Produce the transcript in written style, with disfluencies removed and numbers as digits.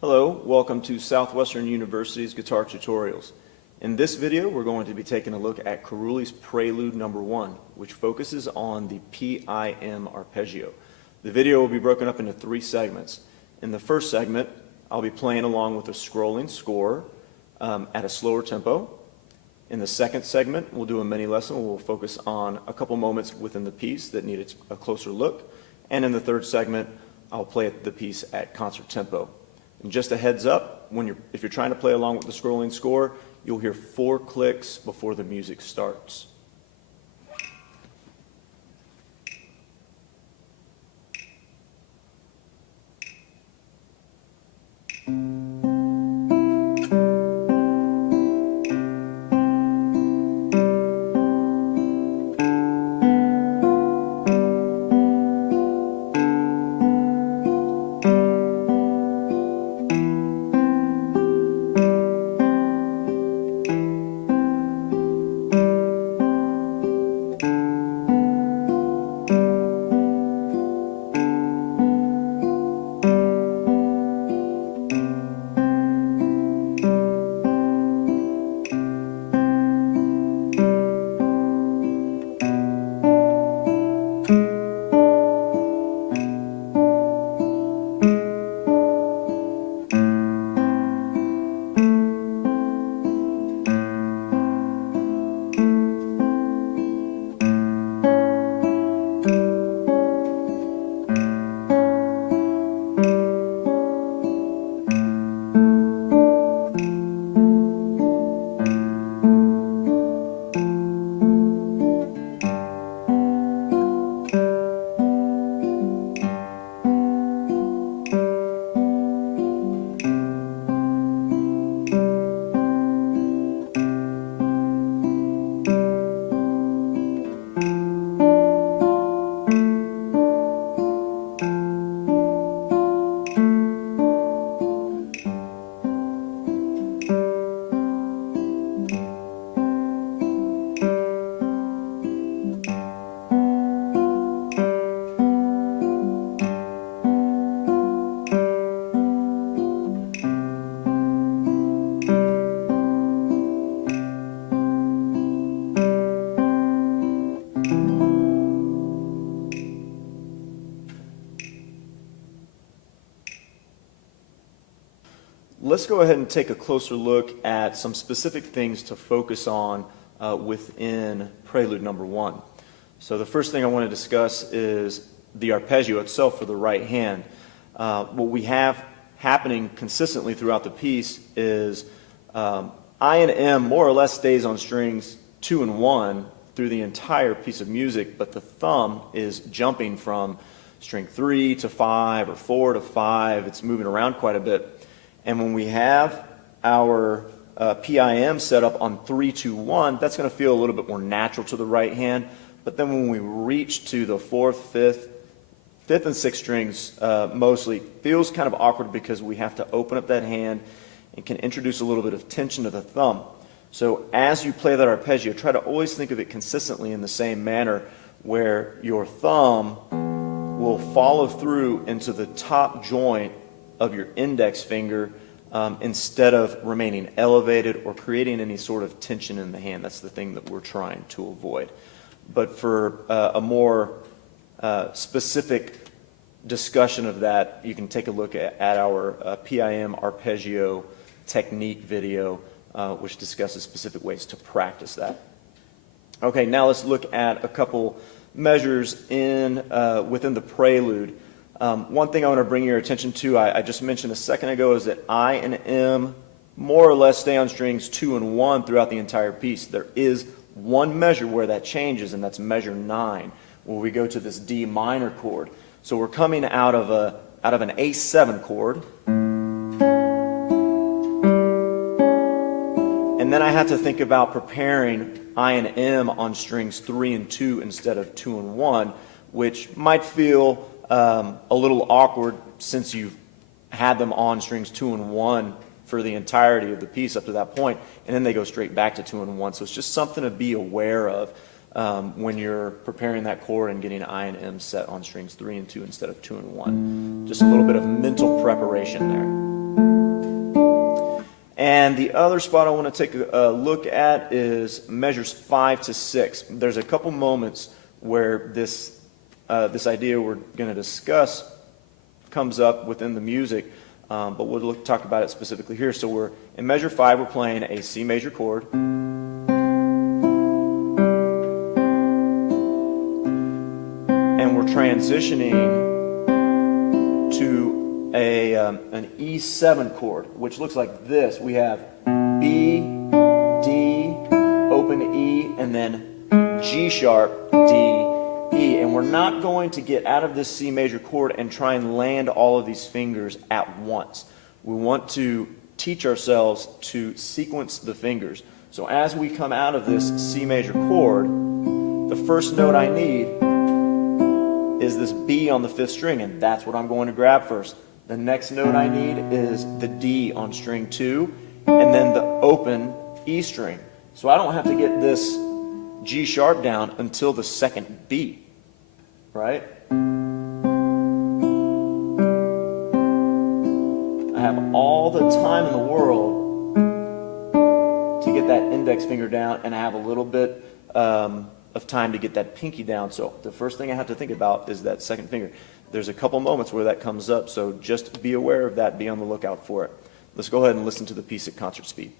Hello, welcome to Southwestern University's Guitar Tutorials. In this video, we're going to be taking a look at Carulli's Prelude No. 1, which focuses on the PIM arpeggio. The video will be broken up into three segments. In the first segment, I'll be playing along with a scrolling score at a slower tempo. In the second segment, we'll do a mini lesson. We'll focus on a couple moments within the piece that need a closer look. And in the third segment, I'll play the piece at concert tempo. And just a heads up, if you're trying to play along with the scrolling score, you'll hear 4 clicks before the music starts. Let's go ahead and take a closer look at some specific things to focus on within Prelude No. 1. So the first thing I want to discuss is the arpeggio itself for the right hand. What we have happening consistently throughout the piece is I and M more or less stays on strings 2 and 1 through the entire piece of music, but the thumb is jumping from string 3 to 5 or 4 to 5. It's moving around quite a bit. And when we have our PIM set up on 3, 2, 1, that's going to feel a little bit more natural to the right hand. But then when we reach to the 4th, 5th and 6th strings, mostly, feels kind of awkward because we have to open up that hand and can introduce a little bit of tension to the thumb. So as you play that arpeggio, try to always think of it consistently in the same manner where your thumb will follow through into the top joint of your index finger instead of remaining elevated or creating any sort of tension in the hand. That's the thing that we're trying to avoid. But for a more specific discussion of that, you can take a look at our PIM arpeggio technique video, which discusses specific ways to practice that. Okay, now let's look at a couple measures within the prelude. One thing I want to bring your attention to, I just mentioned a second ago, is that I and M more or less stay on strings 2 and 1 throughout the entire piece. There is one measure where that changes, and that's measure 9, where we go to this D minor chord. So we're coming out of an A7 chord, and then I have to think about preparing I and M on strings 3 and 2 instead of 2 and 1, which might feel a little awkward since you've had them on strings 2 and 1 for the entirety of the piece up to that point, and then they go straight back to 2 and 1. So it's just something to be aware of when you're preparing that chord and getting I and M set on strings 3 and 2 instead of 2 and 1. Just a little bit of mental preparation there. And the other spot I want to take a look at is measures 5 to 6. There's a couple moments where this idea we're going to discuss comes up within the music, but we'll talk about it specifically here. So we're in measure 5, we're playing a C major chord. And we're transitioning to an E7 chord, which looks like this. We have B, D, open E, and then G sharp, D, E. And we're not going to get out of this C major chord and try and land all of these fingers at once. We want to teach ourselves to sequence the fingers. So as we come out of this C major chord, the first note I need is this B on the 5th string, and that's what I'm going to grab first. The next note I need is the D on string 2, and then the open E string. So I don't have to get this G sharp down until the second B, right? I have all the time in the world to get that index finger down, and I have a little bit of time to get that pinky down. So the first thing I have to think about is that second finger. There's a couple moments where that comes up, so just be aware of that, be on the lookout for it. Let's go ahead and listen to the piece at concert speed.